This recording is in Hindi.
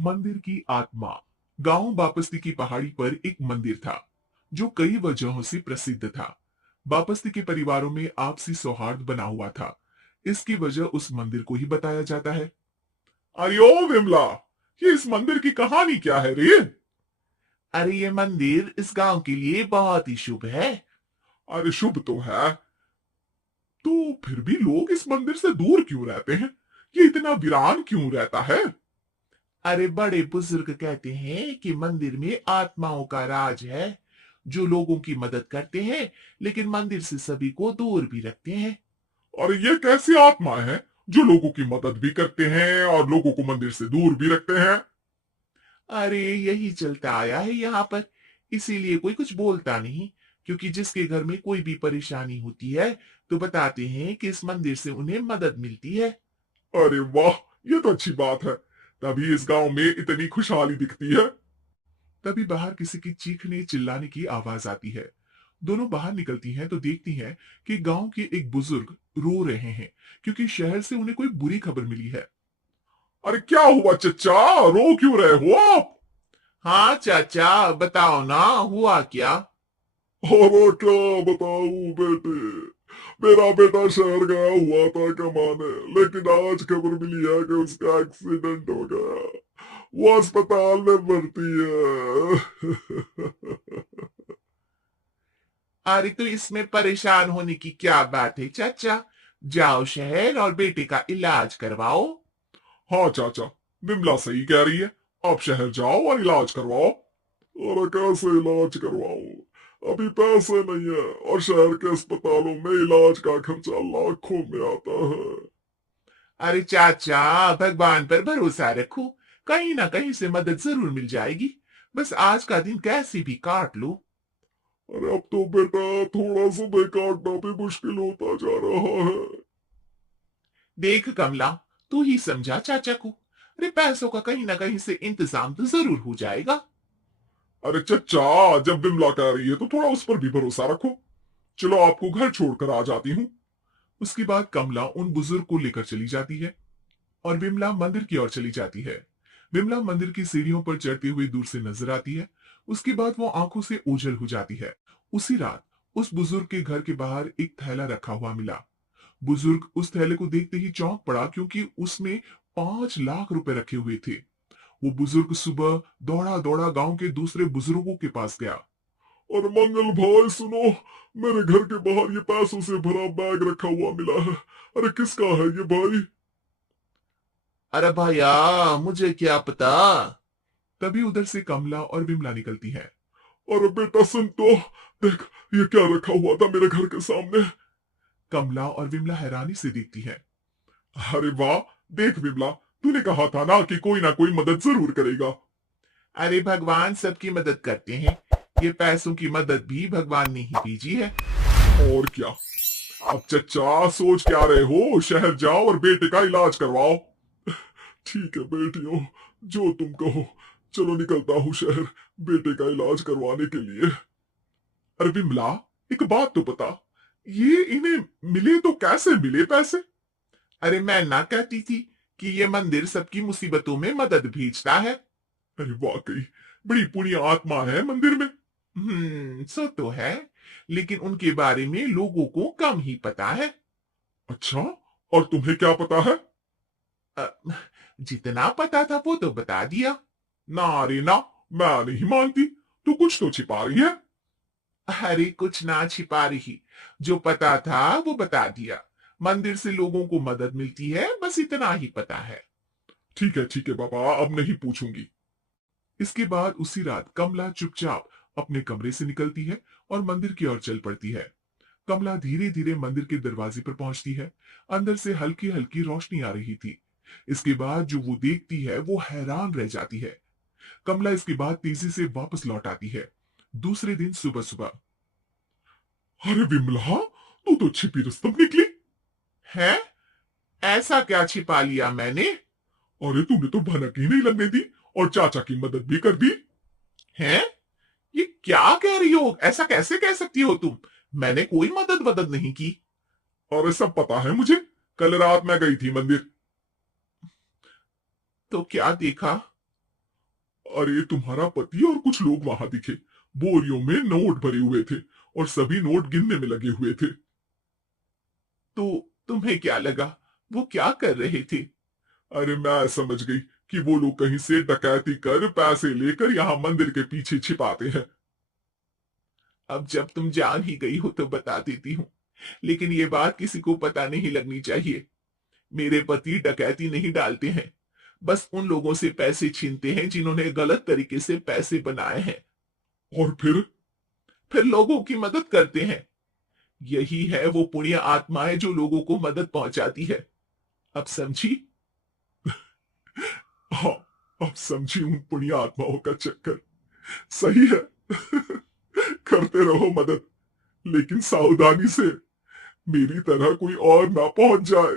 मंदिर की आत्मा। गांव बापस्ती की पहाड़ी पर एक मंदिर था जो कई वजहों से प्रसिद्ध था। बापस्ती के परिवारों में आपसी सौहार्द बना हुआ था। इसकी वजह उस मंदिर को ही बताया जाता है। अरे ओ विमला, ये इस मंदिर की कहानी क्या है रे? अरे ये मंदिर इस गांव के लिए बहुत ही शुभ है। अरे शुभ तो है, तो फिर भी लोग इस मंदिर से दूर क्यों रहते हैं? ये इतना वीरान क्यों रहता है? अरे बड़े बुजुर्ग कहते हैं कि मंदिर में आत्माओं का राज है जो लोगों की मदद करते हैं, लेकिन मंदिर से सभी को दूर भी रखते हैं। और ये कैसी आत्मा है जो लोगों की मदद भी करते हैं और लोगों को मंदिर से दूर भी रखते हैं? अरे यही चलता आया है यहाँ पर, इसीलिए कोई कुछ बोलता नहीं। क्योंकि जिसके घर में कोई भी परेशानी होती है तो बताते हैं कि इस मंदिर से उन्हें मदद मिलती है। अरे वाह, ये तो अच्छी बात है। तभी इस गांव में इतनी खुशहाली दिखती है। तभी बाहर किसी की चीखने चिल्लाने की आवाज आती है। दोनों बाहर निकलती हैं तो देखती हैं कि गांव के एक बुजुर्ग रो रहे हैं क्योंकि शहर से उन्हें कोई बुरी खबर मिली है। अरे क्या हुआ चचा, रो क्यों रहे हो आप? हाँ चाचा, बताओ ना, हुआ क्या? और क्या बताऊं बेटे, मेरा बेटा शहर गया हुआ था कमाने, लेकिन आज खबर मिली है कि उसका एक्सीडेंट हो गया। वो अस्पताल में भर्ती है। अरे तो इसमें परेशान होने की क्या बात है चाचा? जाओ शहर और बेटे का इलाज करवाओ। हाँ चाचा, विमला सही कह रही है। आप शहर जाओ और इलाज करवाओ। और कैसे इलाज करवाऊं? अभी पैसे नहीं है और शहर के अस्पतालों में इलाज का खर्चा लाखों में आता है। अरे चाचा, भगवान पर भरोसा रखो, कहीं ना कहीं से मदद जरूर मिल जाएगी। बस आज का दिन कैसे भी काट लो। अरे अब तो बेटा थोड़ा समय काटना भी मुश्किल होता जा रहा है। देख कमला, तू ही समझा चाचा को। अरे पैसों का कहीं ना कहीं से इंतजाम तो जरूर हो जाएगा। अरे चचा, जब विमला कह रही है तो थोड़ा उस पर भी भरोसा रखो। चलो आपको घर छोड़कर आ जाती हूँ। उसके बाद कमला उन बुजुर्ग को लेकर चली जाती है और विमला मंदिर की ओर चली जाती है। विमला मंदिर की सीढ़ियों पर चढ़ती हुई दूर से नजर आती है। उसके बाद वो आंखों से ओझल हो जाती है। उसी रात उस बुजुर्ग के घर के बाहर एक थैला रखा हुआ मिला। बुजुर्ग उस थैले को देखते ही चौंक पड़ा क्योंकि उसमें 5 लाख रुपए रखे हुए थे। वो बुजुर्ग सुबह दौड़ा दौड़ा गांव के दूसरे बुजुर्गों के पास गया। और मंगल भाई सुनो, मेरे घर के बाहर ये पैसों से भरा बैग रखा हुआ मिला है। अरे किसका है ये भाई? अरे भैया, मुझे क्या पता। तभी उधर से कमला और विमला निकलती है। और बेटा सुन तो, देख ये क्या रखा हुआ था मेरे घर के सामने। कमला और विमला हैरानी से देखती है। अरे वाह, देख विमला, तूने कहा था ना कि कोई ना कोई मदद जरूर करेगा। अरे भगवान सबकी मदद करते हैं। ये पैसों की मदद भी भगवान ने ही भेजी है। और क्या। अब चचा सोच क्या रहे हो, शहर जाओ और बेटे का इलाज करवाओ। ठीक है बेटियों, जो तुम कहो। चलो निकलता हूँ शहर बेटे का इलाज करवाने के लिए। अरे विमला, एक बात तो बता, ये इन्हें मिले तो कैसे मिले पैसे? अरे मैं ना कहती थी कि ये मंदिर सबकी मुसीबतों में मदद भेजता है। अरे वाकई बड़ी पुण्य आत्मा है मंदिर में। सो तो है, लेकिन उनके बारे में लोगों को कम ही पता है। अच्छा, और तुम्हें क्या पता है? अ, जितना पता था वो तो बता दिया। ना रे ना, मैं नहीं मानती। तू कुछ तो छिपा रही है। अरे कुछ ना छिपा रही, जो पता था वो बता दिया। मंदिर से लोगों को मदद मिलती है, बस इतना ही पता है। ठीक है बाबा, अब नहीं पूछूंगी। इसके बाद उसी रात कमला चुपचाप अपने कमरे से निकलती है और मंदिर की ओर चल पड़ती है। कमला धीरे धीरे मंदिर के दरवाजे पर पहुंचती है। अंदर से हल्की हल्की रोशनी आ रही थी। इसके बाद जो वो देखती है वो हैरान रह जाती है। कमला इसके बाद तेजी से वापस लौट आती है। दूसरे दिन सुबह सुबह। अरे विमला, तू तो छिपी रुस्तम निकली। है? ऐसा क्या छिपा लिया मैंने? अरे तूने तो भनक ही नहीं लगने दी और चाचा की मदद भी कर दी। है? ये क्या कह रही हो? ऐसा कैसे कह सकती हो तुम? मैंने कोई मदद वदद नहीं की। और सब पता है मुझे। कल रात मैं गई थी मंदिर। तो क्या देखा? अरे तुम्हारा पति और कुछ लोग वहां दिखे, बोरियों में नोट भरे हुए थे और सभी नोट गिनने में लगे हुए थे। तो तुम्हें क्या लगा, वो क्या कर रहे थे? अरे मैं समझ गई कि वो लोग कहीं से डकैती कर पैसे लेकर यहाँ मंदिर के पीछे छिपाते हैं। अब जब तुम जान ही गई हो तो बता देती हूँ, लेकिन ये बात किसी को पता नहीं लगनी चाहिए। मेरे पति डकैती नहीं डालते हैं, बस उन लोगों से पैसे छीनते हैं जिन्होंने गलत तरीके से पैसे बनाए हैं। और फिर लोगों की मदद करते हैं। यही है वो पुण्य आत्माएं जो लोगों को मदद पहुंचाती है। अब समझी? हाँ, अब समझी उन पुण्य आत्माओं का चक्कर। सही है। करते रहो मदद, लेकिन सावधानी से, मेरी तरह कोई और ना पहुंच जाए।